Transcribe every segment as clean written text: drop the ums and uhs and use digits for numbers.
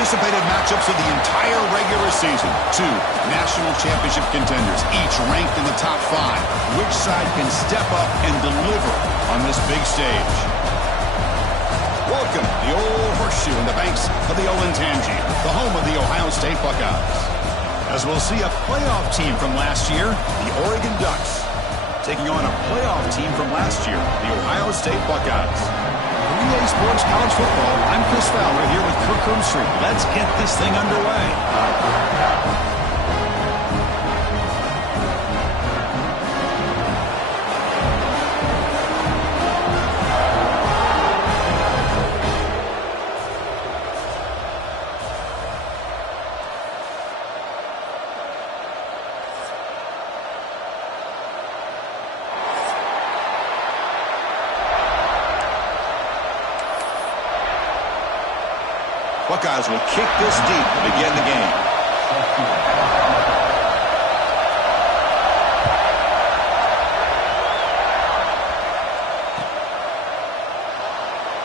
anticipated matchups of the entire regular season. Two national championship contenders, each ranked in the top 5. Which side can step up and deliver on this big stage? Welcome to the Old Horseshoe in the banks of the Olentangy, the home of the Ohio State Buckeyes. As we'll see a playoff team from last year, the Oregon Ducks, taking on a playoff team from last year, the Ohio State Buckeyes. 3A Sports College Football, I'm Chris Fowler here with Kirk Herbstreit. Let's get this thing underway. Buckeyes will kick this deep to begin the game.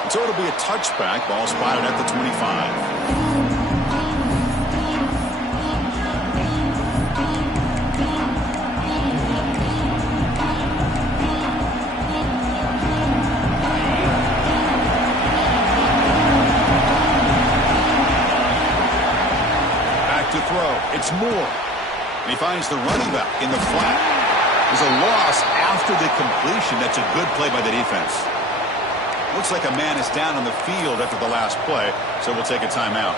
And so it'll be a touchback. Ball spotted at the 25. It's Moore. And he finds the running back in the flat. There's a loss after the completion. That's a good play by the defense. Looks like a man is down on the field after the last play, so we'll take a timeout.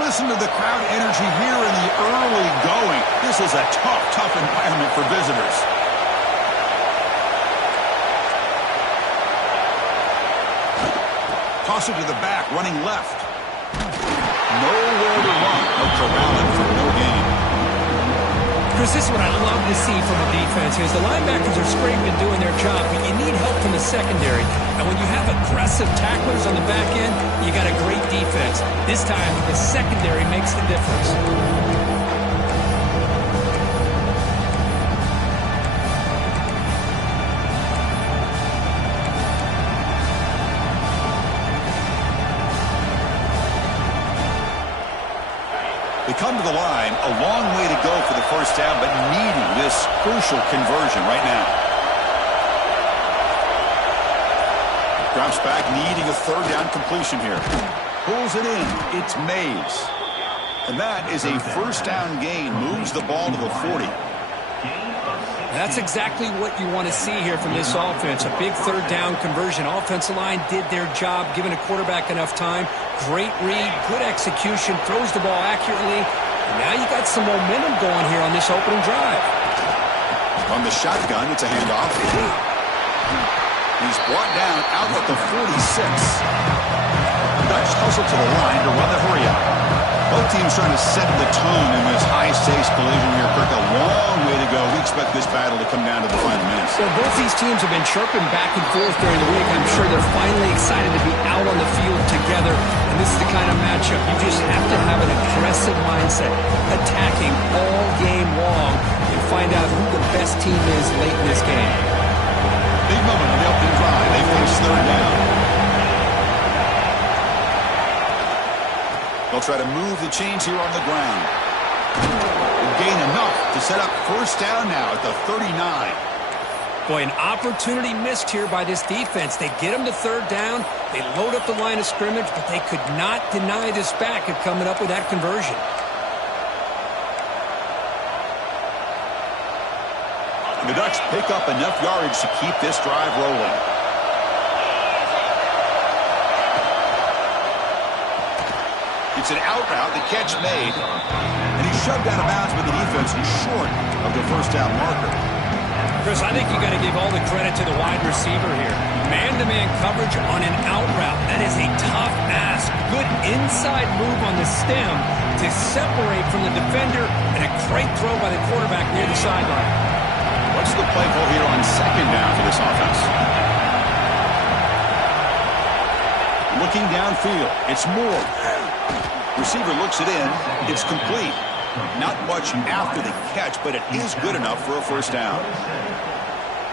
Listen to the crowd energy here in the early going. This is a tough environment for visitors. Toss it to the back, running left. Nowhere to run. No corralling for no gain. Chris, this is what I love to see from the defense is the linebackers are scraping and doing their job, but you need help from the secondary. And when you have aggressive tacklers on the back end, you got a great defense. This time, the secondary makes the difference. They come to the line, a long way to go for the first down, but needing this crucial conversion right now. Drops back, needing a third down completion here. Pulls it in. It's Mays. And that is a first down gain. Moves the ball to the 40. That's exactly what you want to see here from this offense. A big third down conversion. Offensive line did their job, giving a quarterback enough time. Great read, good execution, throws the ball accurately. And now you got some momentum going here on this opening drive. On the shotgun, it's a handoff. He's brought down out at the 46. Ducks hustle to the line to run the hurry up. Both teams trying to set the tone in this high-stakes collision here. Kirk, a long way to go. We expect this battle to come down to the final minutes. So both these teams have been chirping back and forth during the week. I'm sure they're finally excited to be out on the field together. And this is the kind of matchup you just have to have an aggressive mindset, attacking all game long, and find out who the best team is late in this game. Big moment on the opening drive. They face third down. They'll try to move the chains here on the ground. Gain enough to set up first down now at the 39. Boy, an opportunity missed here by this defense. They get them to third down. They load up the line of scrimmage, but they could not deny this back of coming up with that conversion. And the Ducks pick up enough yardage to keep this drive rolling. It's an out route, the catch made, and he's shoved out of bounds by the defense and short of the first down marker. Chris, I think you got to give all the credit to the wide receiver here. Man-to-man coverage on an out route. That is a tough ask. Good inside move on the stem to separate from the defender, and a great throw by the quarterback near the sideline. What's the play call here on second down for this offense? Looking downfield. It's Moore. Receiver looks it in. It's complete. Not much after the catch, but it is good enough for a first down.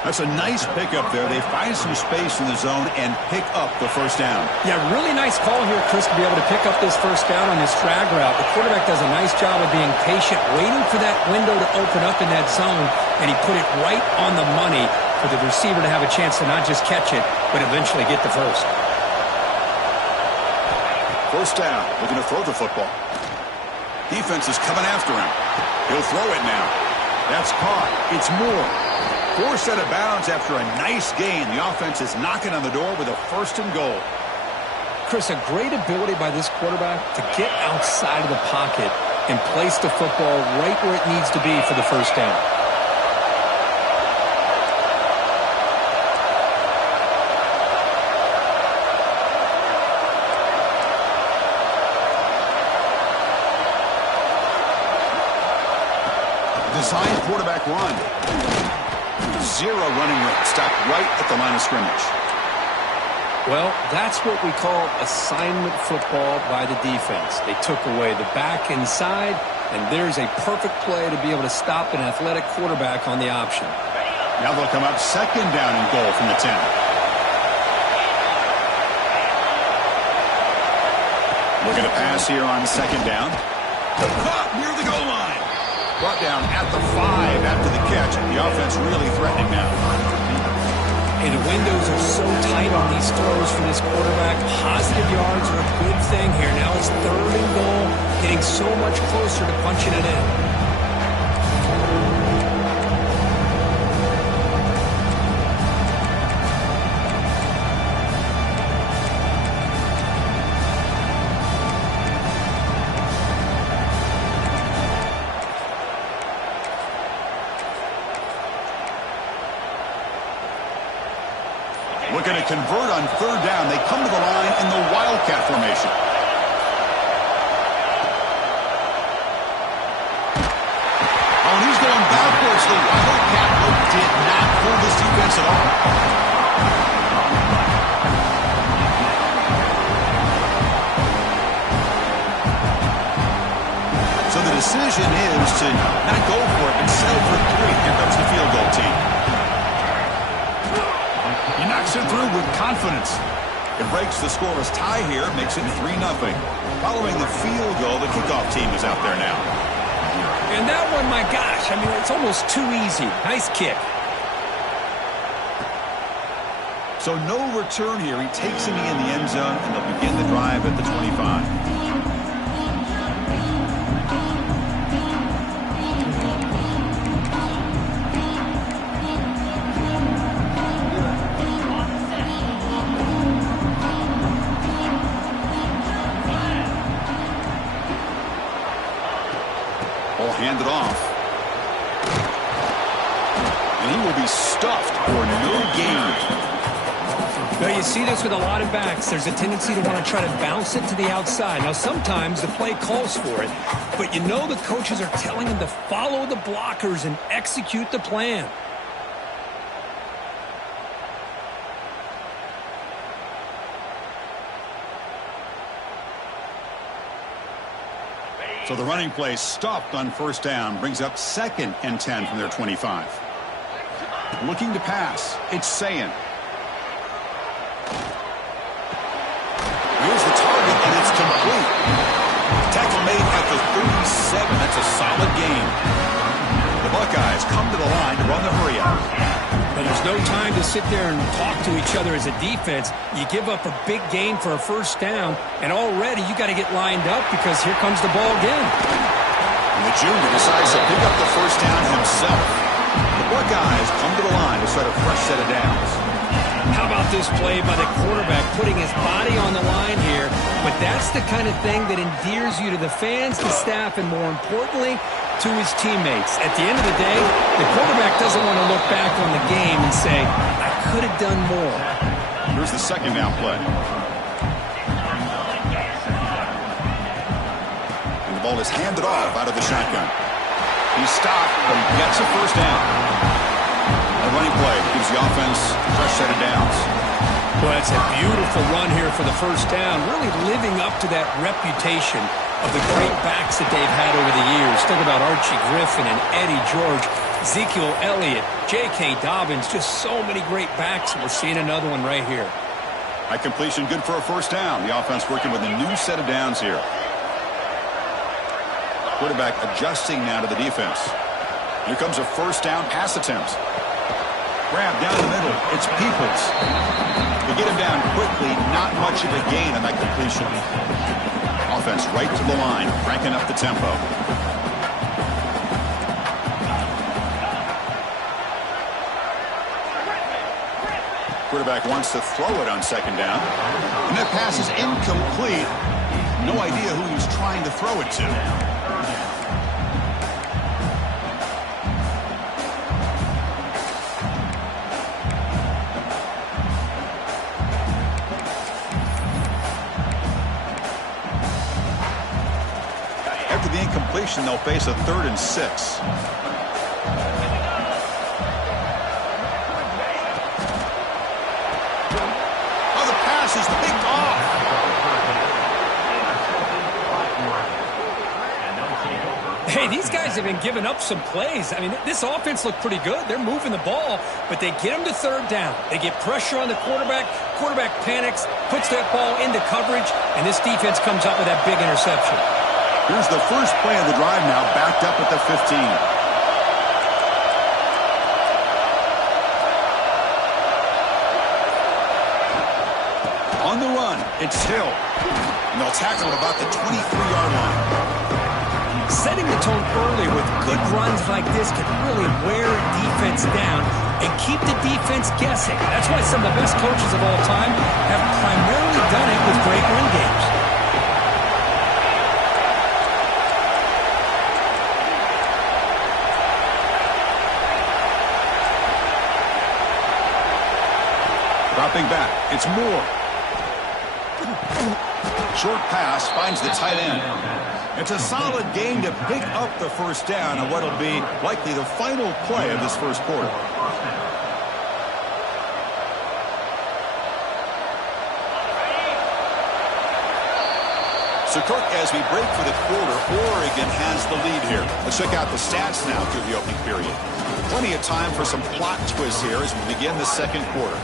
That's a nice pickup there. They find some space in the zone and pick up the first down. Yeah, really nice call here, Chris, to be able to pick up this first down on this drag route. The quarterback does a nice job of being patient, waiting for that window to open up in that zone, and he put it right on the money for the receiver to have a chance to not just catch it, but eventually get the first. First down, looking to throw the football. Defense is coming after him. He'll throw it now. That's caught. It's Moore. Forced out of bounds after a nice gain. The offense is knocking on the door with a first and goal. Chris, a great ability by this quarterback to get outside of the pocket and place the football right where it needs to be for the first down. Design quarterback run. Zero running room. Stopped right at the line of scrimmage. Well, that's what we call assignment football by the defense. They took away the back inside, and there's a perfect play to be able to stop an athletic quarterback on the option. Now they'll come up second down and goal from the 10. Looking to pass here on second down. Caught near the goal line. Brought down at the 5 after the catch. The offense really threatening now. And the windows are so tight on these throws for this quarterback. Positive yards are a good thing here. Now it's third and goal, getting so much closer to punching it in. Looking to convert on third down. They come to the line in the Wildcat formation. Oh, and he's going backwards. The Wildcat look did not fool this defense at all. So the decision is to not go for it, but settle for 3. Here comes the field goal team. He knocks it through with confidence. It breaks the scoreless tie here, makes it 3-0. Following the field goal, the kickoff team is out there now. And that one, my gosh, I mean, it's almost too easy. Nice kick. So no return here. He takes a knee in the end zone, and they'll begin the drive at the 25. Hand it off. And he will be stuffed for no gain. Now you see this with a lot of backs. There's a tendency to want to try to bounce it to the outside. Now sometimes the play calls for it, but you know the coaches are telling them to follow the blockers and execute the plan. So the running play stopped on first down, brings up 2nd and 10 from their 25. Looking to pass, it's Sayin. Here's the target, and it's complete. Tackle made at the 37. That's a solid gain. The Buckeyes come to the line to run the hurry out. But there's no time to sit there and talk to each other as a defense. You give up a big gain for a first down, and already you got to get lined up because here comes the ball again. And the junior decides to pick up the first down himself. The Buckeyes come to the line to start a fresh set of downs. How about this play by the quarterback, putting his body on the line here? But that's the kind of thing that endears you to the fans, the staff, and more importantly, to his teammates. At the end of the day, the quarterback doesn't want to look back on the game and say, I could have done more. Here's the second down play. And the ball is handed off out of the shotgun. He's stopped, but he gets a first down. A running play gives the offense a fresh set of downs. Well, that's a beautiful run here for the first down, really living up to that reputation of the great backs that they've had over the years. Think about Archie Griffin and Eddie George, Ezekiel Elliott, J.K. Dobbins, just so many great backs, and we're seeing another one right here. High completion, good for a first down. The offense working with a new set of downs here. Quarterback adjusting now to the defense. Here comes a first down pass attempt. Grab down the middle. It's Peoples. They get him down quickly. Not much of a gain on that completion. Offense right to the line, cranking up the tempo. Quarterback wants to throw it on second down. And that pass is incomplete. No idea who he was trying to throw it to. After the incompletion, they'll face a 3rd and 6. Oh, the pass is picked off. Hey, these guys have been giving up some plays. I mean, this offense looked pretty good. They're moving the ball, but they get them to 3rd down. They get pressure on the quarterback. Quarterback panics, puts that ball into coverage, and this defense comes up with that big interception. Here's the first play of the drive now, backed up at the 15. On the run, it's Hill. And they'll tackle at about the 23-yard line. Setting the tone early with good runs like this can really wear a defense down and keep the defense guessing. That's why some of the best coaches of all time have primarily done it with great run games. Dropping back, it's Moore. Short pass finds the tight end. It's a solid gain to pick up the first down on what will be likely the final play of this first quarter. So, Kirk, as we break for the quarter, Oregon has the lead here. Let's check out the stats now through the opening period. Plenty of time for some plot twists here as we begin the second quarter.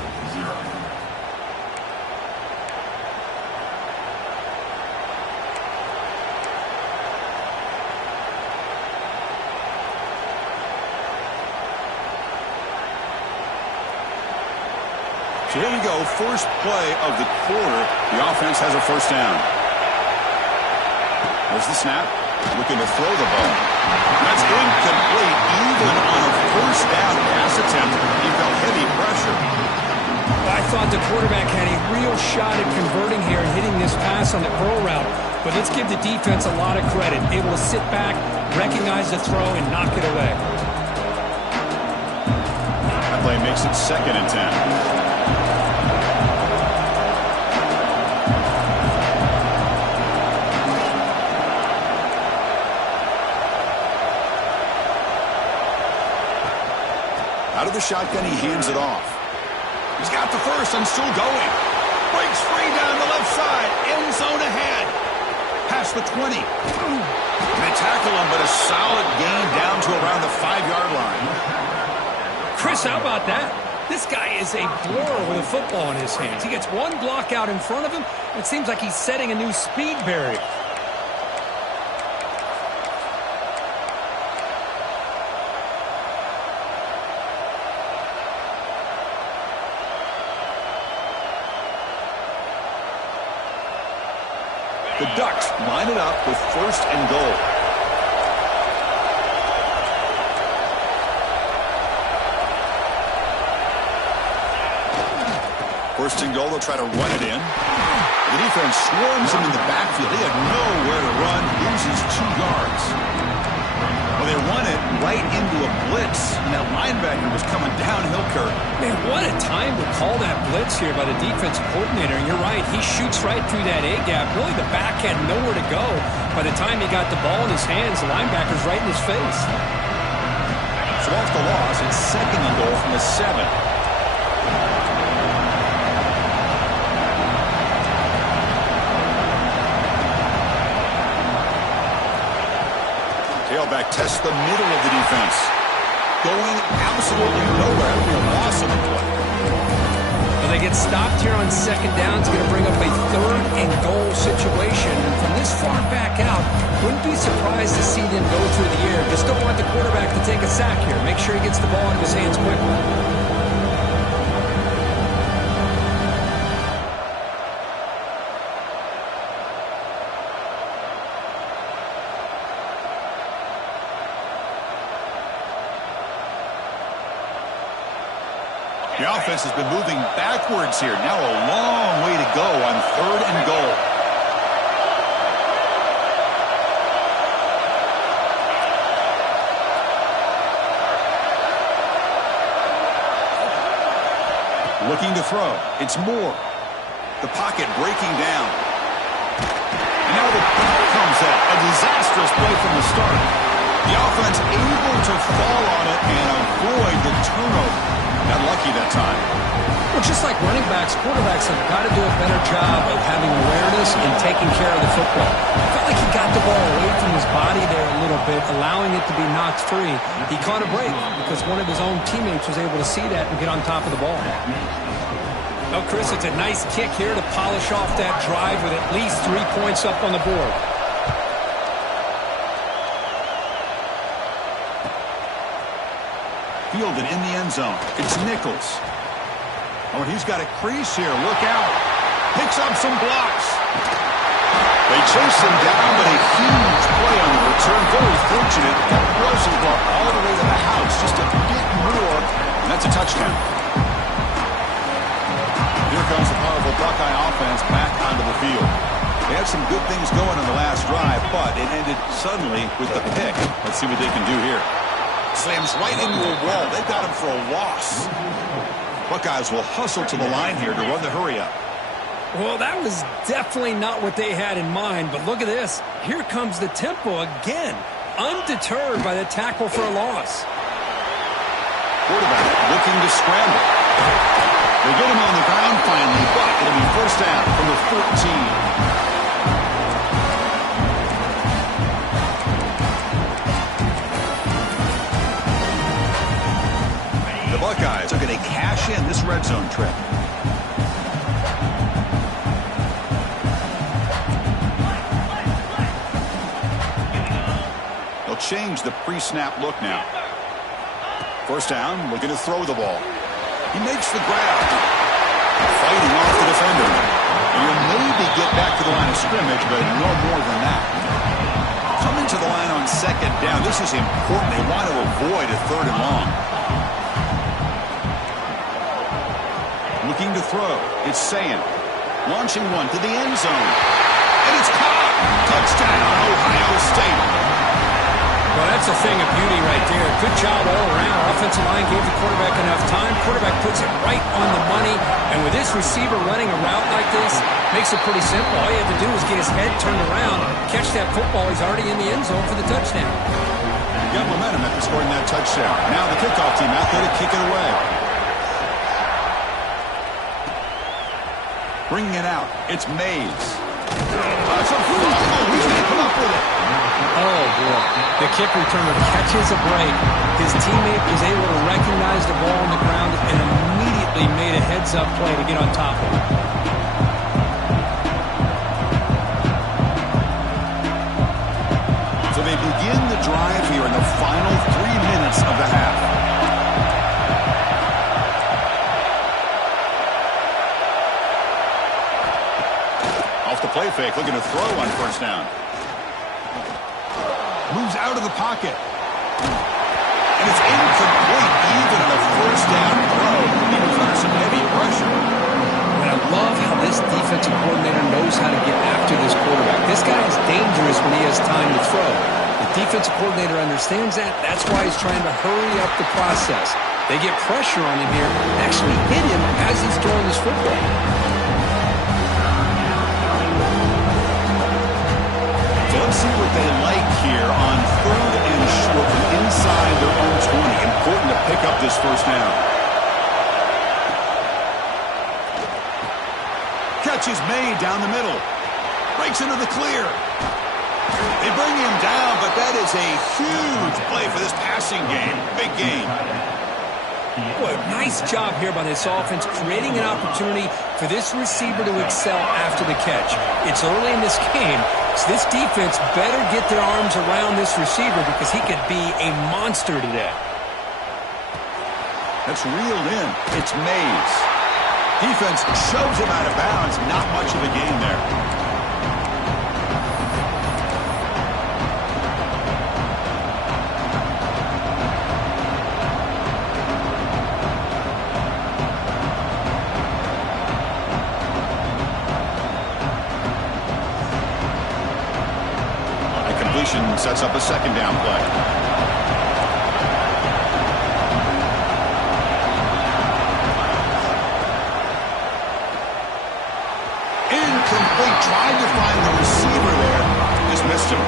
So here we go, first play of the quarter. The offense has a first down. There's the snap, looking to throw the ball. That's incomplete, even on a first down pass attempt. He felt heavy pressure. I thought the quarterback had a real shot at converting here and hitting this pass on the curl route. But let's give the defense a lot of credit. Able to sit back, recognize the throw, and knock it away. That play makes it 2nd and 10. Out of the shotgun, he hands it off. He's got the first and still going. Breaks free down the left side. End zone ahead. Past the 20. They tackle him, but a solid gain down to around the 5-yard line. Chris, how about that? This guy is a blower with a football in his hands. He gets one block out in front of him, and it seems like he's setting a new speed barrier. The Ducks line it up with 1st and goal. First and goal, they'll try to run it in. The defense swarms him in the backfield. He had nowhere to run, loses 2 yards. Well, they run it right into a blitz, and that linebacker was coming downhill, Kirk. Man, what a time to call that blitz here by the defensive coordinator. And you're right, he shoots right through that A-gap. Really, the back had nowhere to go. By the time he got the ball in his hands, the linebacker's right in his face. So off the loss, it's 2nd and goal from the 7. quarterback tests the middle of the defense. Going absolutely nowhere. It'll be a loss on the play. Well, they get stopped here on second down. It's going to bring up a third and goal situation. And from this far back out, wouldn't be surprised to see them go through the air. Just don't want the quarterback to take a sack here. Make sure he gets the ball into his hands quickly. The offense has been moving backwards here. Now a long way to go on third and goal. Looking to throw. It's Moore. The pocket breaking down. And now the ball comes out. A disastrous play from the start. The offense able to fall on it and avoid the turnover. Got lucky that time. Well, just like running backs, quarterbacks have got to do a better job of having awareness and taking care of the football. I felt like he got the ball away from his body there a little bit, allowing it to be knocked free. He caught a break because one of his own teammates was able to see that and get on top of the ball. Oh, Chris, it's a nice kick here to polish off that drive with at least 3 points up on the board. Fielded in the end zone. It's Nichols. Oh, and he's got a crease here. Look out. Picks up some blocks. They chase him down, but a huge play on the return. Very fortunate. Got Rosenblatt all the way to the house. Just a bit more, and that's a touchdown. Here comes the powerful Buckeye offense back onto the field. They had some good things going on the last drive, but it ended suddenly with the pick. Let's see what they can do here. Slams right into a wall. They've got him for a loss. Buckeyes will hustle to the line here to run the hurry-up. Well, that was definitely not what they had in mind, but look at this. Here comes the tempo again, undeterred by the tackle for a loss. Quarterback looking to scramble. They get him on the ground finally, but it'll be first down from the 14. Buckeyes are going to cash in this red zone trip. They'll change the pre-snap look now. First down, looking to throw the ball. He makes the grab. Fighting off the defender. He'll maybe get back to the line of scrimmage, but no more than that. Coming to the line on second down. This is important. They want to avoid a third and long. Looking to throw. It's Sayin. Launching one to the end zone. And it's caught. Touchdown, Ohio State. Well, that's a thing of beauty right there. Good job all around. Offensive line gave the quarterback enough time. Quarterback puts it right on the money. And with this receiver running a route like this, makes it pretty simple. All you have to do is get his head turned around, catch that football. He's already in the end zone for the touchdown. Got momentum after scoring that touchdown. Now the kickoff team out there to kick it away. Bringing it out, it's Mays. It's a fumble. He's going to come up with it. Oh, boy. The kick returner catches a break. His teammate was able to recognize the ball on the ground and immediately made a heads-up play to get on top of it. So they begin the drive here in the final 3 minutes of the half. The play fake, looking to throw on first down. Moves out of the pocket. And it's incomplete even on a first down throw. He was under some heavy pressure. And I love how this defensive coordinator knows how to get after this quarterback. This guy is dangerous when he has time to throw. The defensive coordinator understands that. That's why he's trying to hurry up the process. They get pressure on him here and actually hit him as he's throwing this football. So let's see what they like here on third and short from inside their own 20. Important to pick up this first down. Catch is made down the middle. Breaks into the clear. They bring him down, but that is a huge play for this passing game. Big game. Boy, nice job here by this offense, creating an opportunity for this receiver to excel after the catch. It's early in this game, so this defense better get their arms around this receiver because he could be a monster today. That's reeled in. It's Mays. Defense shoves him out of bounds. Not much of a gain there. Sets up a second down play. Incomplete. Trying to find the receiver there. Just missed him.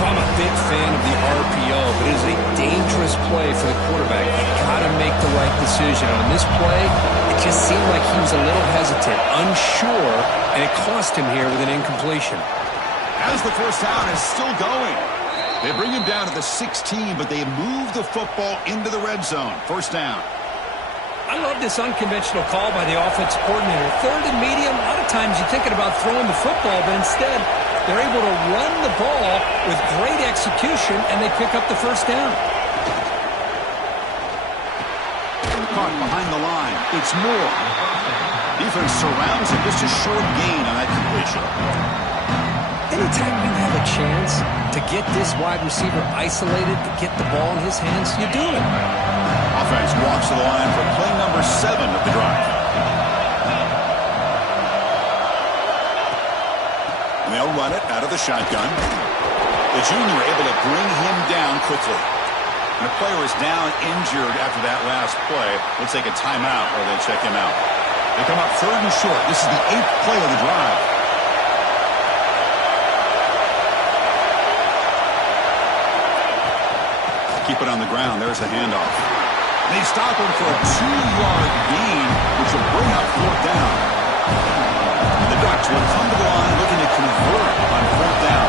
I'm a big fan of the RPO, but it is a dangerous play for the quarterback. You've got to make the right decision. On this play, it just seemed like he was a little hesitant, unsure, and it cost him here with an incompletion. As the first down is still going. They bring him down to the 16, but they move the football into the red zone. First down. I love this unconventional call by the offensive coordinator. Third and medium, a lot of times you're thinking about throwing the football, but instead they're able to run the ball with great execution, and they pick up the first down. Caught behind the line. It's Moore. Defense surrounds him. Just a short gain on that completion. Anytime you have a chance to get this wide receiver isolated, to get the ball in his hands, you do it. Offense walks to the line for play number 7 of the drive. And they'll run it out of the shotgun. The junior able to bring him down quickly. And the player is down injured after that last play. We'll take a timeout or they'll check him out. They come up third and short. This is the 8th play of the drive. Keep it on the ground. There's the handoff. They stop him for a 2-yard gain, which will bring up fourth down. The Ducks will come to the line looking to convert on fourth down.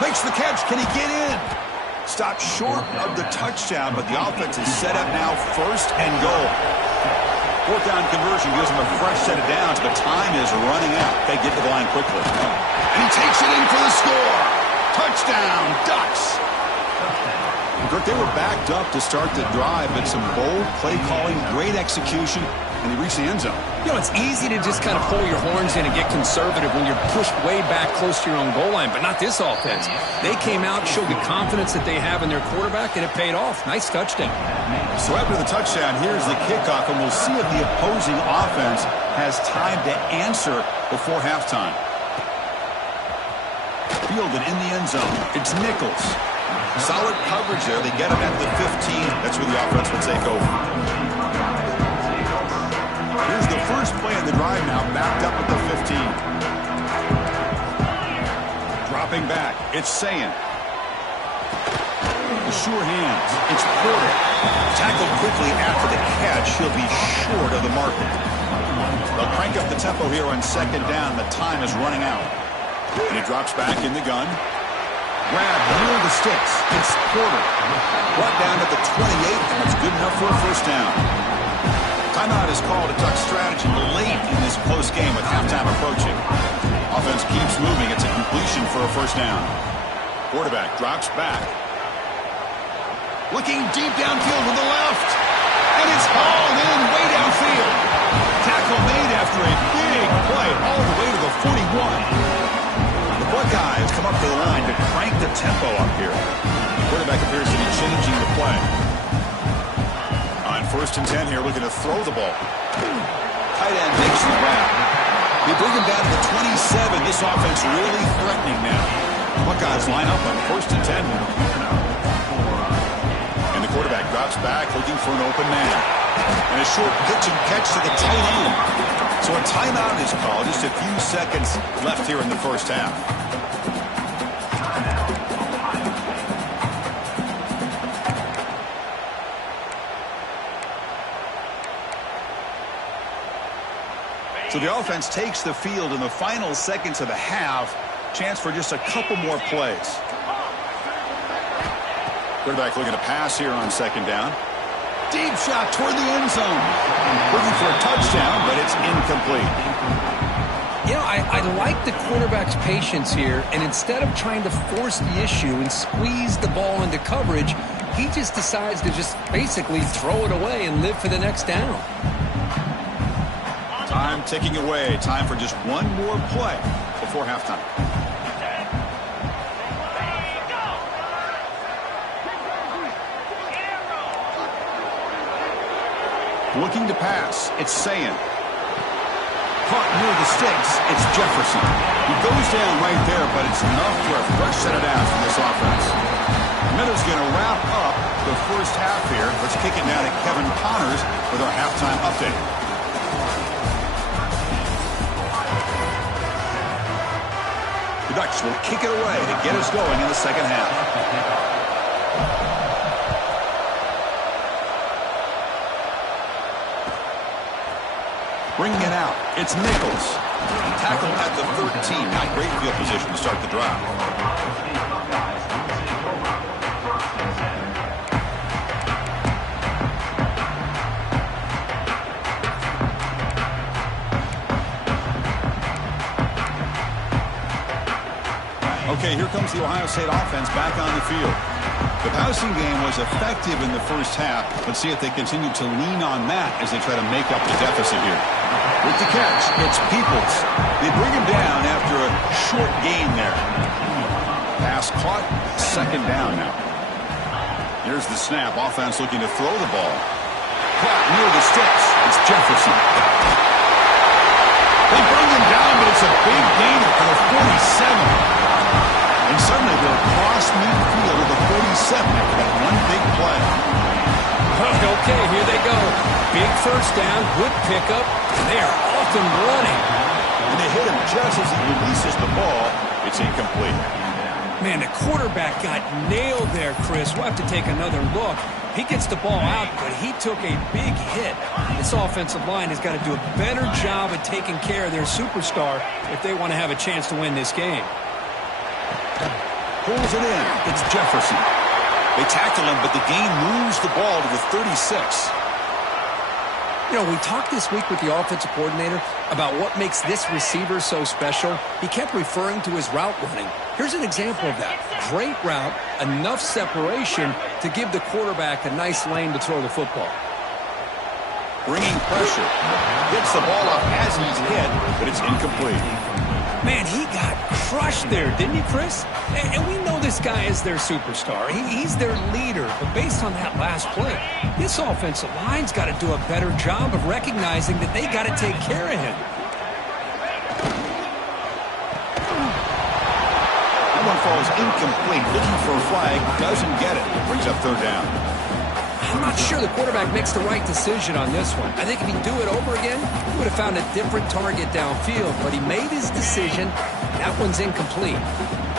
Makes the catch. Can he get in? Stopped short of the touchdown, but the offense is set up now first and goal. Fourth down conversion gives them a fresh set of downs, but time is running out. They get to the line quickly. And he takes it in for the score. Touchdown, Ducks. Kirk, they were backed up to start the drive, but some bold play calling, great execution, and they reached the end zone. You know, it's easy to just kind of pull your horns in and get conservative when you're pushed way back close to your own goal line, but not this offense. They came out, showed the confidence that they have in their quarterback, and it paid off. Nice touchdown. So after the touchdown, here's the kickoff, and we'll see if the opposing offense has time to answer before halftime. Fielded in the end zone. It's Nichols. Solid coverage there. They get him at the 15. That's where the offense will take over. Here's the first play of the drive now, backed up at the 15. Dropping back, it's Sayin. The sure hands, it's Porter. Tackled quickly after the catch. He'll be short of the marker. They'll crank up the tempo here on second down. The time is running out. And he drops back in the gun. Grab near the sticks. It's Porter. Brought down at the 28, and it's good enough for a first down. Timeout is called. A Duck strategy late in this close game with halftime approaching. Offense keeps moving. It's a completion for a first down. Quarterback drops back. Looking deep downfield to the left. And it's hauled in way downfield. Tackle made after a big play all the way to the 41. The Buckeyes come up to the line to crank the tempo up here. The quarterback appears to be changing the play. On 1st and 10 here, looking to throw the ball. Tight end makes the grab. They bring him down to the 27. This offense really threatening now. Buckeyes line up on 1st and 10. And the quarterback drops back looking for an open man. And a short pitch and catch to the tight end. So a timeout is called. Just a few seconds left here in the first half. So the offense takes the field in the final seconds of the half. Chance for just a couple more plays. Quarterback looking to pass here on second down. Deep shot toward the end zone. Looking for a touchdown, but it's incomplete. You know, I like the quarterback's patience here, and instead of trying to force the issue and squeeze the ball into coverage, he just decides to just basically throw it away and live for the next down. Time ticking away. Time for just one more play before halftime. Looking to pass. It's Sayin. Caught near the sticks. It's Jefferson. He goes down right there, but it's enough for a fresh set of downs from this offense. Minutes going to wrap up the first half here. Let's kick it now to Kevin Connors with our halftime update. The Ducks will kick it away to get us going in the second half. Bringing it out, it's Nichols. Tackled at the 13. Not great field position to start the drive. Okay, here comes the Ohio State offense back on the field. The passing game was effective in the first half. Let's see if they continue to lean on that as they try to make up the deficit here. With the catch, it's Peoples. They bring him down after a short gain there. Pass caught, second down now. Here's the snap. Offense looking to throw the ball. Caught near the sticks. It's Jefferson. They bring him down, but it's a big gain for the 47. And suddenly they're across midfield of the 47 after that one big play. Okay, here they go. Big first down, good pickup. They are off and running. And they hit him just as he releases the ball. It's incomplete. Man, the quarterback got nailed there, Chris. We'll have to take another look. He gets the ball out, but he took a big hit. This offensive line has got to do a better job of taking care of their superstar if they want to have a chance to win this game. Pulls it in. It's Jefferson. They tackle him, but the gain moves the ball to the 36. You know, we talked this week with the offensive coordinator about what makes this receiver so special. He kept referring to his route running. Here's an example of that. Great route, enough separation to give the quarterback a nice lane to throw the football. Bringing pressure. Gets the ball up as he's hit, but it's incomplete. Man, he got crushed there, didn't he, Chris? And we know this guy is their superstar. He's their leader. But based on that last play, this offensive line's got to do a better job of recognizing that they got to take care of him. That one falls incomplete. Looking for a flag. Doesn't get it. Brings up third down. I'm not sure the quarterback makes the right decision on this one. I think if he'd do it over again, he would have found a different target downfield. But he made his decision. That one's incomplete.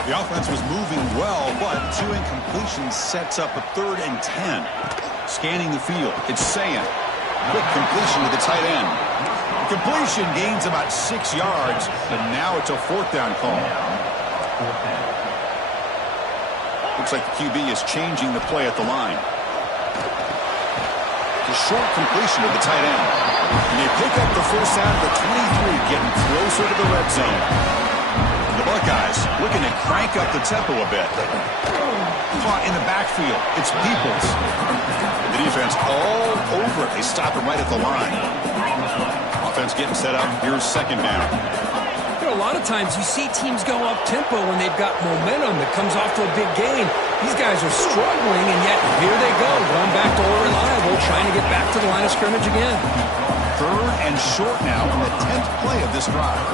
The offense was moving well, but two incompletions sets up a 3rd and 10. Scanning the field. It's Sayin. Quick completion to the tight end. The completion gains about 6 yards, but now it's a 4th down call. Looks like the QB is changing the play at the line. A short completion to the tight end. And they pick up the first down of the 23, getting closer to the red zone. The Buckeyes looking to crank up the tempo a bit. Caught in the backfield. It's Peoples. The defense all over it. They stop him right at the line. Offense getting set up. Here's second down. You know, a lot of times you see teams go up-tempo when they've got momentum that comes off to a big gain. These guys are struggling, and yet here they go, going back to Old Reliable, trying to get back to the line of scrimmage again. 3rd and short now on the 10th play of this drive.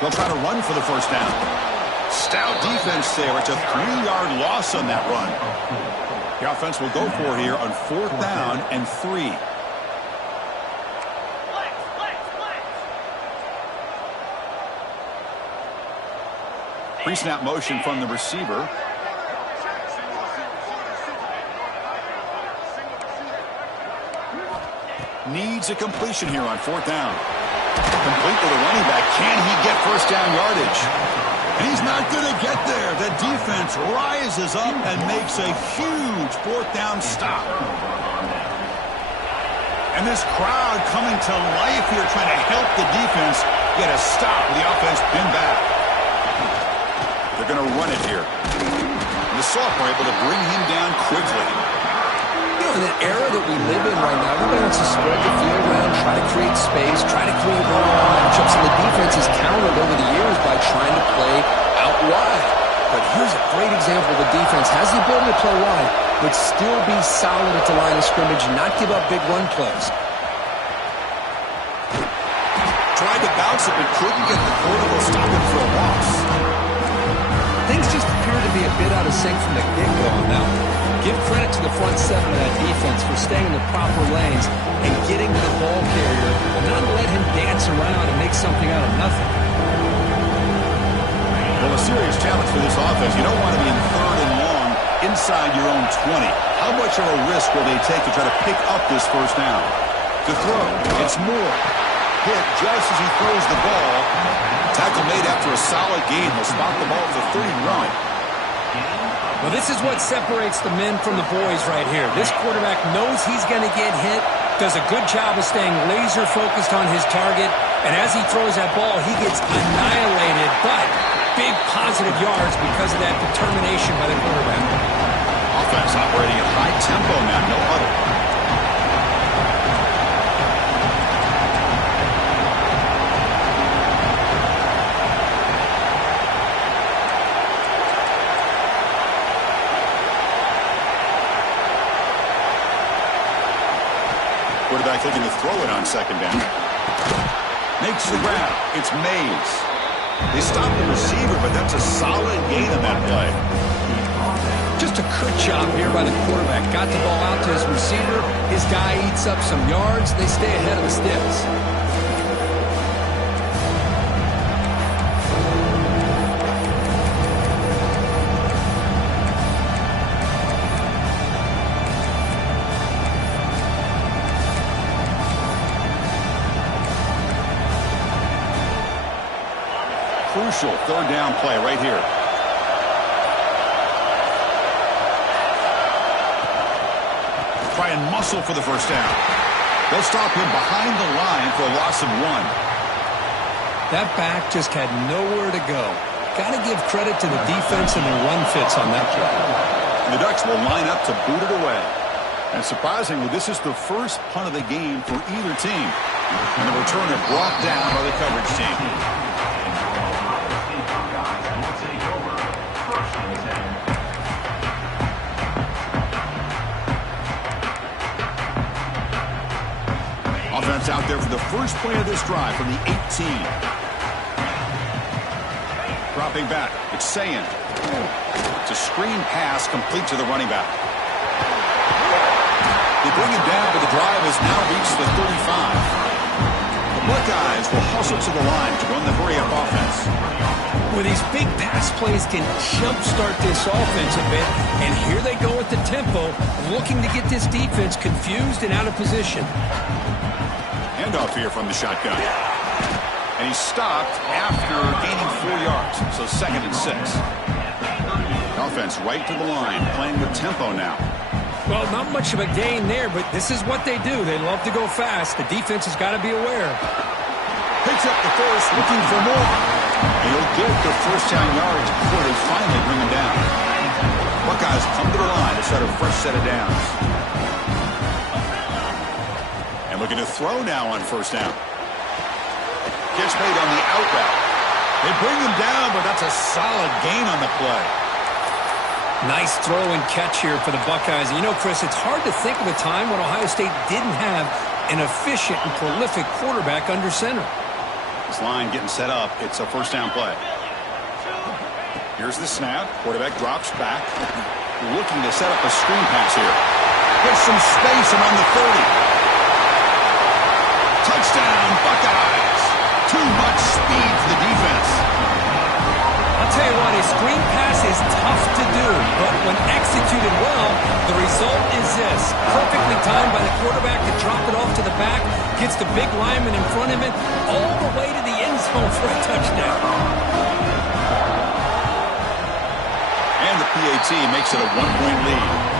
They'll try to run for the first down. Stout defense there. It's a 3-yard loss on that run. The offense will go for here on 4th down and 3. Pre-snap motion from the receiver. Needs a completion here on 4th down. Complete to the running back. Can he get first down yardage? And he's not going to get there. The defense rises up and makes a huge 4th down stop. And this crowd coming to life here trying to help the defense get a stop with the offense pinned back. They're going to run it here. And the sophomore able to bring him down quickly. In the era that we live in right now, everybody wants to spread the field around, try to create space, try to create one-on-one matchups, and the defense has countered over the years by trying to play out wide. But here's a great example. The defense has the ability to play wide, but still be solid at the line of scrimmage and not give up big run plays. Tried to bounce it, but couldn't get the quarterback to stop it for a loss. Things just appear to be a bit out of sync from the get-go on that one. Give credit to the front seven of that defense for staying in the proper lanes and getting to the ball carrier, not let him dance around and make something out of nothing. Well, a serious challenge for this offense. You don't want to be in 3rd and long inside your own 20. How much of a risk will they take to try to pick up this first down? To throw, it's Moore. Hit just as he throws the ball. Tackle made after a solid gain. He'll spot the ball at the 31. Well, this is what separates the men from the boys right here. This quarterback knows he's going to get hit, does a good job of staying laser-focused on his target, and as he throws that ball, he gets annihilated, but big positive yards because of that determination by the quarterback. Offense operating at high tempo now, no huddle. Quarterback looking to throw it on 2nd down. Makes the grab. It's Mays. They stop the receiver, but that's a solid gain on that play. Just a good job here by the quarterback. Got the ball out to his receiver. His guy eats up some yards. They stay ahead of the sticks. Crucial 3rd down play right here. Try and muscle for the first down. They'll stop him behind the line for a loss of 1. That back just had nowhere to go. Got to give credit to the defense and their run fits on that play. The Ducks will line up to boot it away. And surprisingly, this is the first punt of the game for either team. And the returner brought down by the coverage team. Offense out there for the first play of this drive from the 18. Dropping back, it's Sayin. It's a screen pass complete to the running back. They bring him down, but the drive has now reached the 35. The Buckeyes will hustle to the line to run the hurry-up offense. Well, these big pass plays can jumpstart this offense a bit, and here they go at the tempo, looking to get this defense confused and out of position. Handoff here from the shotgun. And he stopped after gaining 4 yards, so 2nd and 6. Offense right to the line, playing with tempo now. Well, not much of a gain there, but this is what they do. They love to go fast. The defense has got to be aware. Picks up the first, looking for more. And he'll get the first down yards before they finally bring him down. Buckeyes come to the line to start a fresh set of downs. And looking to throw now on first down. Catch made on the out route. They bring him down, but that's a solid gain on the play. Nice throw and catch here for the Buckeyes. And you know, Chris, it's hard to think of a time when Ohio State didn't have an efficient and prolific quarterback under center. This line getting set up. It's a first down play. Here's the snap. Quarterback drops back. Looking to set up a screen pass here. Gets some space around the 30. Touchdown, Buckeyes. Too much speed for the defense. I'll tell you what, a screen pass is tough to do, but when executed well, the result is this. Perfectly timed by the quarterback to drop it off to the back, gets the big lineman in front of him, all the way to the end zone for a touchdown. And the PAT makes it a 1-point lead.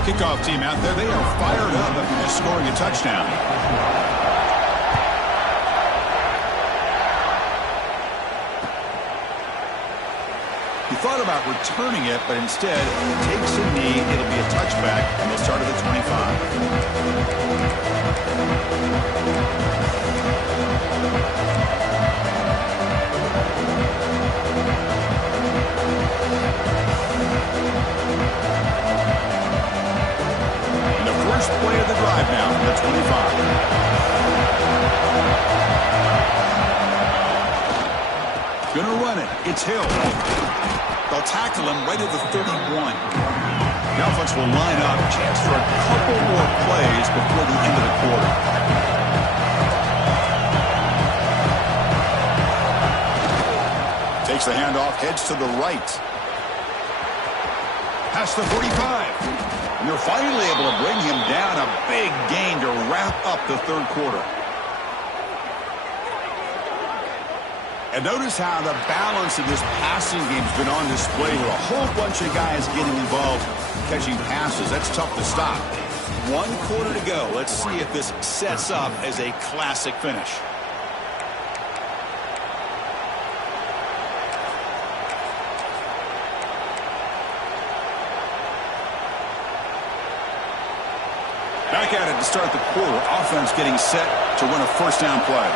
Kickoff team out there, they are fired up after just scoring a touchdown. He thought about returning it, but instead takes a knee. It'll be a touchback, and they'll start at the 25. First play of the drive now from the 25. Gonna run it. It's Hill. They'll tackle him right at the 31. The offense will line up. Chance for a couple more plays before the end of the quarter. Takes the handoff, heads to the right. Past the 45. And they're finally able to bring him down. A big gain to wrap up the third quarter. And notice how the balance of this passing game has been on display here. A whole bunch of guys getting involved catching passes. That's tough to stop. 1 quarter to go. Let's see if this sets up as a classic finish. Back at it to start the quarter. Offense getting set to run a first down play.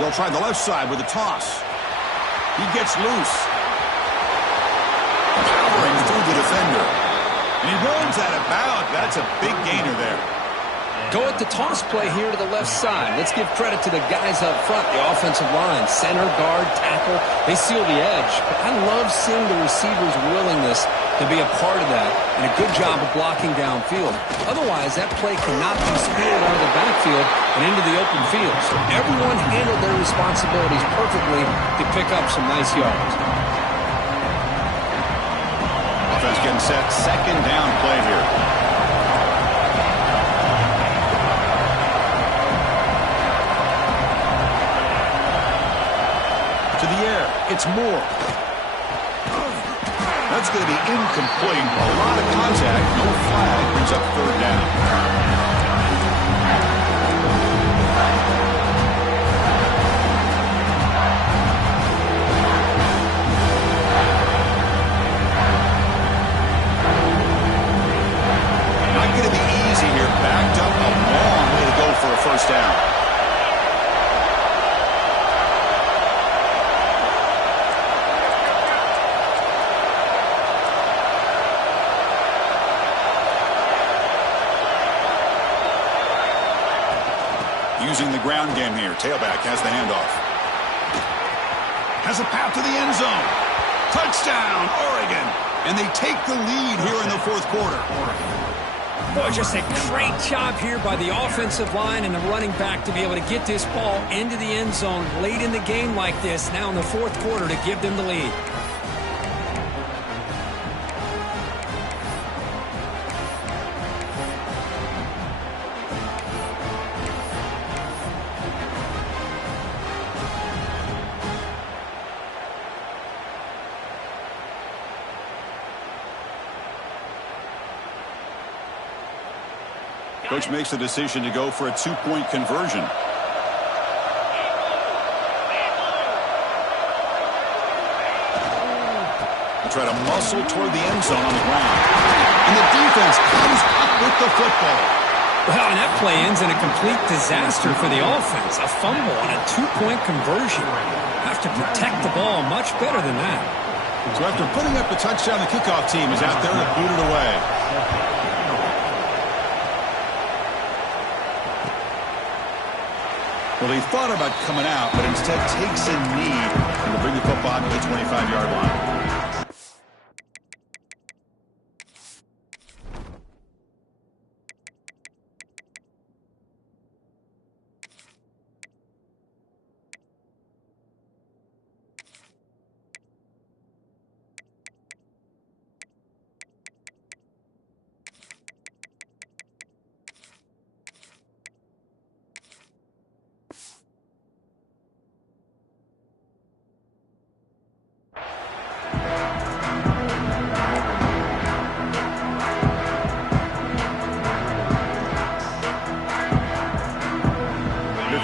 They'll try the left side with a toss. He gets loose. Powering through the defender. And he rolls out of bounds. That's a big gainer there. Go at the toss play here to the left side. Let's give credit to the guys up front, the offensive line, center, guard, tackle. They seal the edge. But I love seeing the receivers' willingness to be a part of that and a good job of blocking downfield. Otherwise, that play cannot be speared out of the backfield and into the open field. So everyone handled their responsibilities perfectly to pick up some nice yards. Offense getting set. Second down play here. It's Moore. That's going to be incomplete. A lot of contact. No flag. Brings up third down. Not going to be easy here. Backed up a long way to go for a first down. Using the ground game here. Tailback has the handoff. Has a path to the end zone. Touchdown, Oregon. And they take the lead here in the fourth quarter. Boy, just a great job here by the offensive line and the running back to be able to get this ball into the end zone late in the game like this, now in the fourth quarter, to give them the lead. Coach makes the decision to go for a two-point conversion. They'll try to muscle toward the end zone on the ground. And the defense comes up with the football. Well, and that play ends in a complete disaster for the offense. A fumble on a two-point conversion. Have to protect the ball much better than that. So after putting up the touchdown, the kickoff team is out there to boot it away. Well, he thought about coming out, but instead takes a knee and will bring the football to the 25-yard line.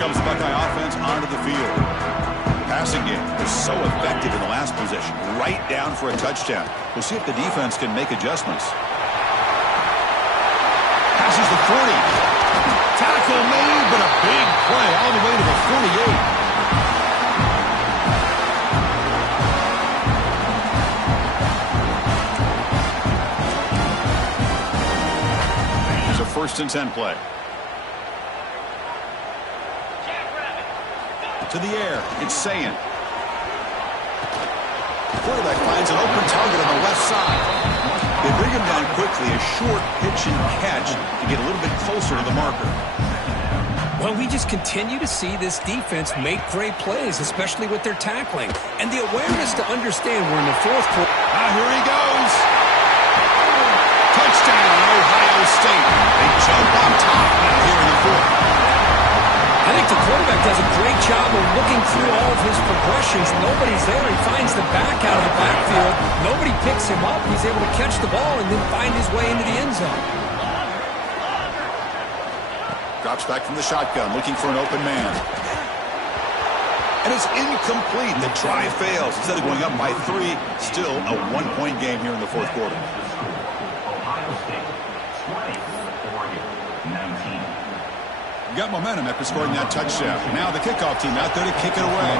Comes the Buckeye offense onto the field. The passing game was so effective in the last possession, right down for a touchdown. We'll see if the defense can make adjustments. Passes the 40. Tackle made, but a big play all the way to the 48. It's a 1st and 10 play. To the air, it's Sayin. The quarterback finds an open target on the left side. They bring him down quickly, a short pitch and catch to get a little bit closer to the marker. Well, we just continue to see this defense make great plays, especially with their tackling. And the awareness to understand we're in the 4th quarter. Here he goes. Touchdown, Ohio State. They jump on top now here in the 4th. I think the quarterback does a great job of looking through all of his progressions. Nobody's there. He finds the back out of the backfield. Nobody picks him up. He's able to catch the ball and then find his way into the end zone. Drops back from the shotgun, looking for an open man. And it's incomplete. The try fails. Instead of going up by 3, still a 1-point game here in the 4th quarter. Got momentum after scoring that touchdown. Now the kickoff team out there to kick it away.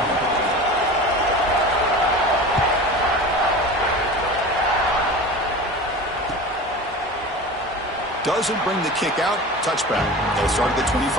Doesn't bring the kick out. Touchback. They'll start at the 25.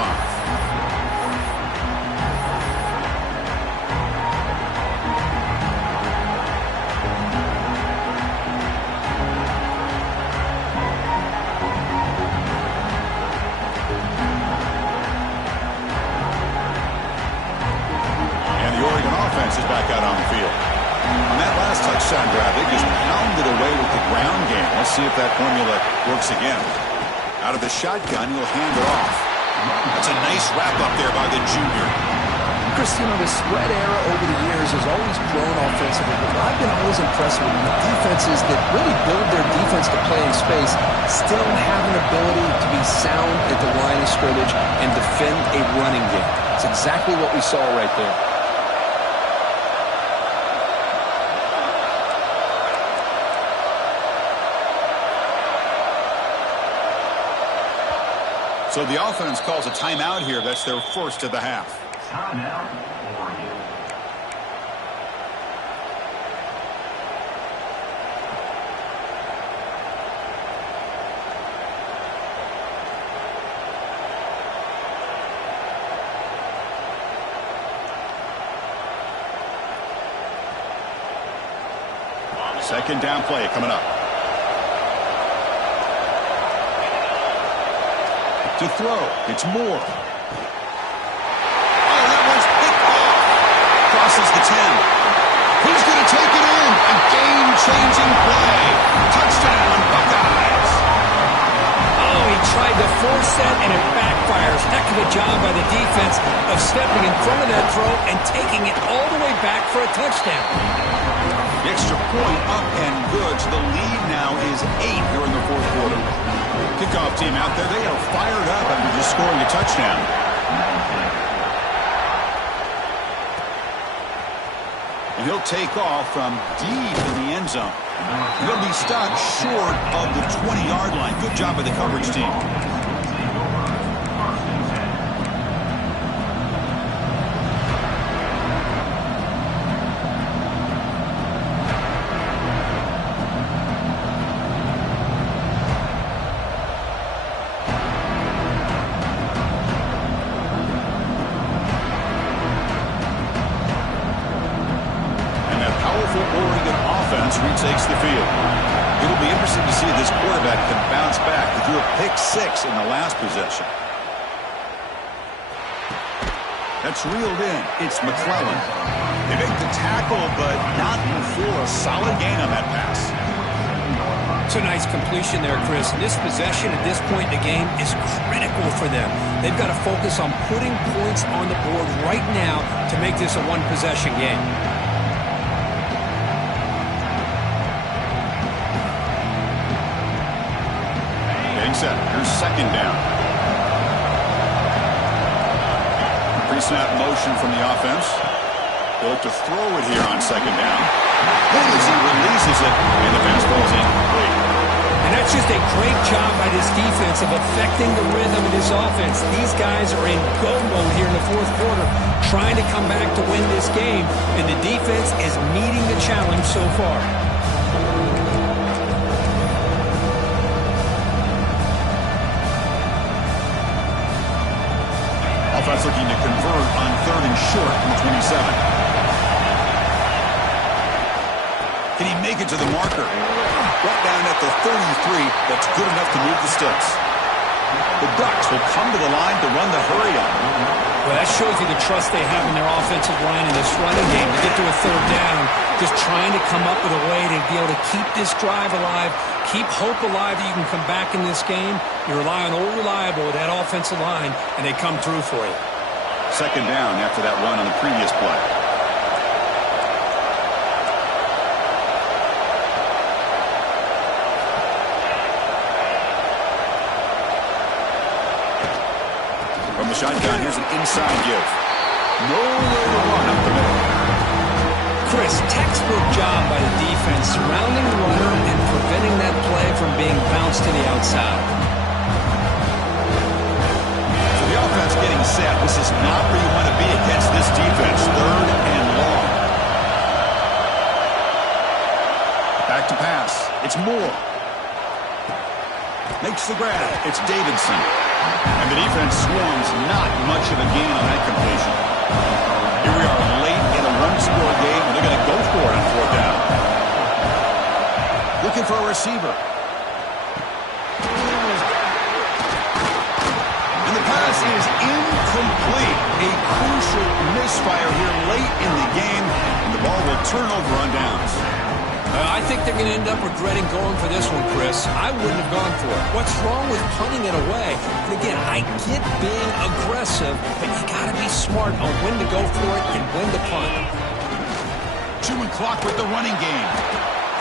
Is back out on the field. On that last touchdown grab, they just pounded away with the ground game. Let's see if that formula works again. Out of the shotgun, he'll hand it off. That's a nice wrap up there by the junior. Chris, the spread era over the years has always grown offensively, but I've been always impressed with the defenses that really build their defense to play in space, still have an ability to be sound at the line of scrimmage and defend a running game. It's exactly what we saw right there. So the offense calls a timeout here. That's their 1st of the half. Timeout, Oregon. Second down play coming up. To throw, it's Moore. Oh, that one's picked off. Crosses the 10. He's going to take it in. A game-changing play. Touchdown, Buckeyes. Oh, he tried to force that, and it backfires. Heck of a job by the defense of stepping in front of that throw and taking it all the way back for a touchdown. The extra point up and good. So the lead now is 8 here in the 4th quarter. Kickoff team out there, they are fired up after just scoring a touchdown. And he'll take off from deep in the end zone. He'll be stopped short of the 20-yard line. Good job by the coverage team. quarterback can bounce back. He threw a pick-6 in the last possession. That's reeled in. It's McClellan. They make the tackle, but not before a solid gain on that pass. It's a nice completion there, Chris. This possession at this point in the game is critical for them. They've got to focus on putting points on the board right now to make this a one-possession game. Getting set. Here's second down. Pre-snap motion from the offense. They'll look to throw it here on second down. As he releases it, and the pass falls incomplete. And that's just a great job by this defense of affecting the rhythm of this offense. These guys are in go mode here in the fourth quarter, trying to come back to win this game, and the defense is meeting the challenge so far. Offense looking to convert on third and short from the 27. Can he make it to the marker? Right down at the 33. That's good enough to move the sticks. The Ducks will come to the line to run the hurry-up. Well, that shows you the trust they have in their offensive line in this running game to get to a third down, just trying to come up with a way to be able to keep this drive alive, keep hope alive that you can come back in this game. You rely on old reliable, that offensive line, and they come through for you. Second down after that run on the previous play. From the shotgun, here's an inside give. Nowhere to run up the middle. Chris, textbook job by the defense surrounding the runner and preventing that play from being bounced to the outside. So the offense getting set. This is not where you want to be against this defense. Third and long. Back to pass. It's Moore. Makes the grab. It's Davidson. And the defense swarms. Not much of a gain on that completion. Here we are late in a one-score game, and they're going to go for it on fourth down. Looking for a receiver. And the pass is incomplete. A crucial misfire here late in the game, and the ball will turn over on downs. I think they're going to end up regretting going for this one, Chris. I wouldn't have gone for it. What's wrong with punting it away? And again, I get being aggressive, but you got to be smart on when to go for it and when to punt. Chewing clock with the running game.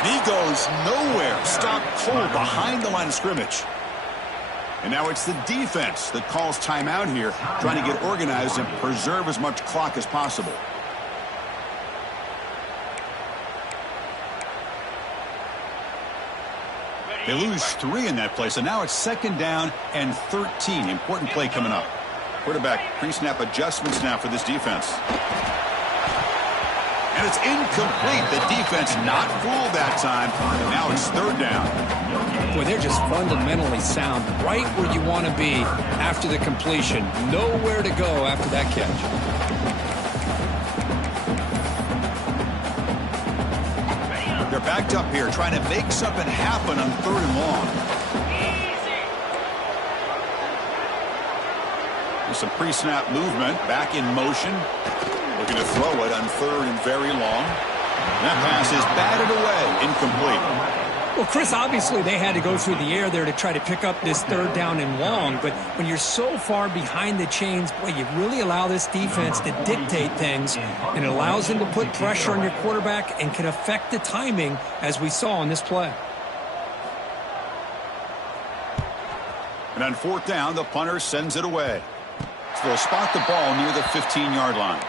And he goes nowhere. Stopped cold behind the line of scrimmage. And now it's the defense that calls timeout here, trying to get organized and preserve as much clock as possible. They lose 3 in that play, so now it's second down and 13. Important play coming up. Quarterback pre-snap adjustments now for this defense. And it's incomplete. The defense not fooled that time. And now it's third down. Boy, they're just fundamentally sound, right where you want to be after the completion. Nowhere to go after that catch. They're backed up here, trying to make something happen on third and long. There's some pre-snap movement, back in motion. Looking to throw it on third and very long. That pass is batted away, incomplete. Well, Chris, obviously they had to go through the air there to try to pick up this third down and long, but when you're so far behind the chains, boy, you really allow this defense to dictate things, and it allows them to put pressure on your quarterback and can affect the timing, as we saw on this play. And on fourth down, the punter sends it away. So they'll spot the ball near the 15-yard line.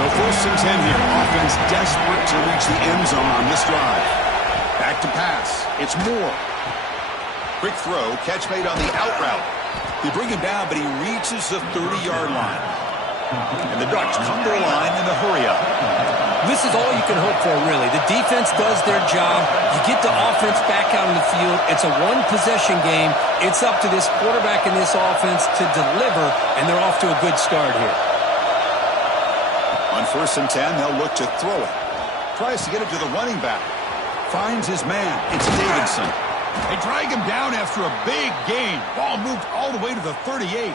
So first and 10 here. Offense desperate to reach the end zone on this drive. Back to pass. It's Moore. Quick throw. Catch made on the out route. They bring him down, but he reaches the 30-yard line. And the Ducks come to the line in a hurry up. This is all you can hope for, really. The defense does their job. You get the offense back out on the field. It's a one-possession game. It's up to this quarterback and this offense to deliver, and they're off to a good start here. On 1st and 10, they'll look to throw it. Tries to get it to the running back. Finds his man. It's Davidson. They drag him down after a big gain. Ball moved all the way to the 38.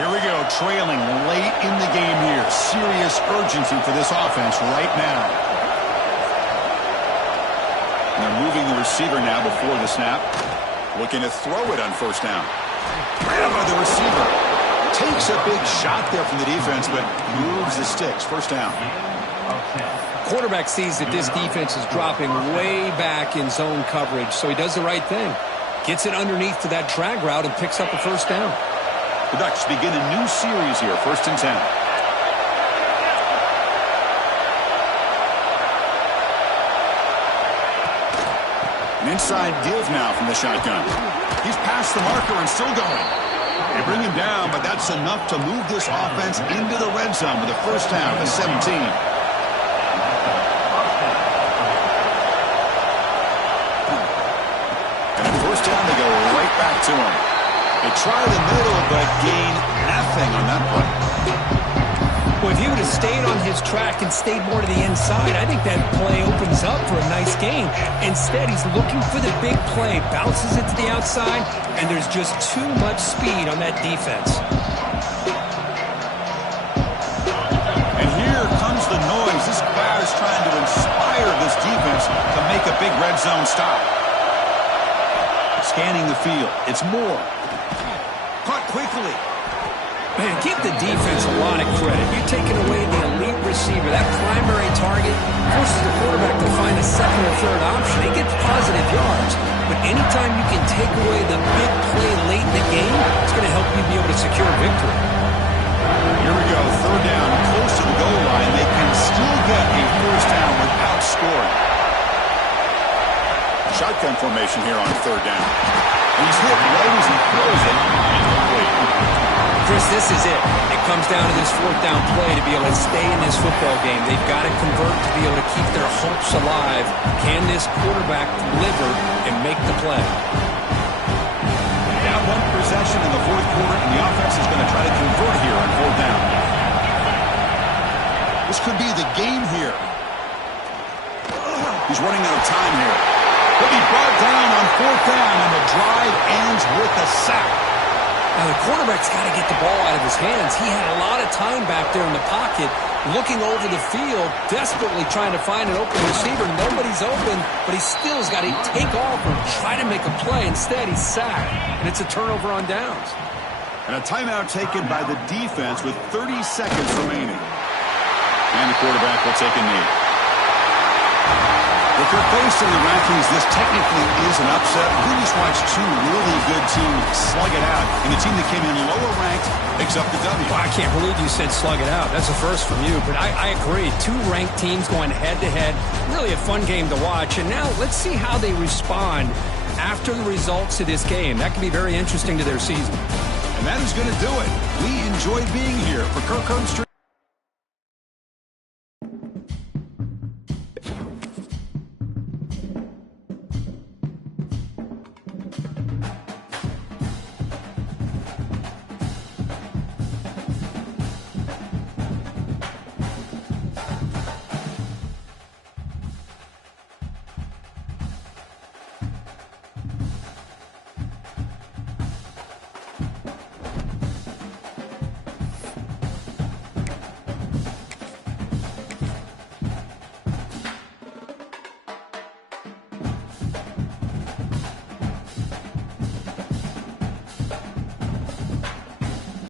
Here we go, trailing late in the game here. Serious urgency for this offense right now. And they're moving the receiver now before the snap. Looking to throw it on 1st down. Grab by the receiver. Takes a big shot there from the defense, but moves the sticks. 1st down. Quarterback sees that this defense is dropping way back in zone coverage, so he does the right thing. Gets it underneath to that drag route and picks up a 1st down. The Ducks begin a new series here, 1st and 10. An inside give now from the shotgun. He's past the marker and still going. They bring him down, but that's enough to move this offense into the red zone with a 1st down to 17. And at 1st down, they go right back to him. They try the middle, but gain nothing on that play. Well, if he would have stayed on his track and stayed more to the inside, I think that play opens up for a nice game. Instead, he's looking for the big play, bounces it to the outside, and there's just too much speed on that defense. And here comes the noise. This crowd is trying to inspire this defense to make a big red zone stop. Scanning the field. It's Moore. Caught quickly. Man, give the defense a lot of credit. You're taking away the elite receiver. That primary target forces the quarterback to find a 2nd or 3rd option. He gets positive yards. But anytime you can take away the big play late in the game, it's going to help you be able to secure a victory. Here we go. 3rd down, close to the goal line. They can still get a 1st down without scoring. Shotgun formation here on 3rd down. He's hit right as he throws it. Chris, this is it. It comes down to this 4th down play to be able to stay in this football game. They've got to convert to be able to keep their hopes alive. Can this quarterback deliver and make the play? Now 1 possession in the 4th quarter, and the offense is going to try to convert here on 4th down. This could be the game here. He's running out of time here. He'll be brought down on 4th down, and the drive ends with a sack. Now, the quarterback's got to get the ball out of his hands. He had a lot of time back there in the pocket, looking over the field, desperately trying to find an open receiver. Nobody's open, but he still has got to take off and try to make a play. Instead, he's sacked, and it's a turnover on downs. And a timeout taken by the defense with 30 seconds remaining. And the quarterback will take a knee. If you're facing the rankings, this technically is an upset. We just watched 2 really good teams slug it out, and the team that came in lower ranked picks up the W. Well, I can't believe you said slug it out. That's a first from you, but I agree. 2 ranked teams going head-to-head. Really a fun game to watch. And now let's see how they respond after the results of this game. That could be very interesting to their season. And that is going to do it. We enjoyed being here for Kirk Herbstreit.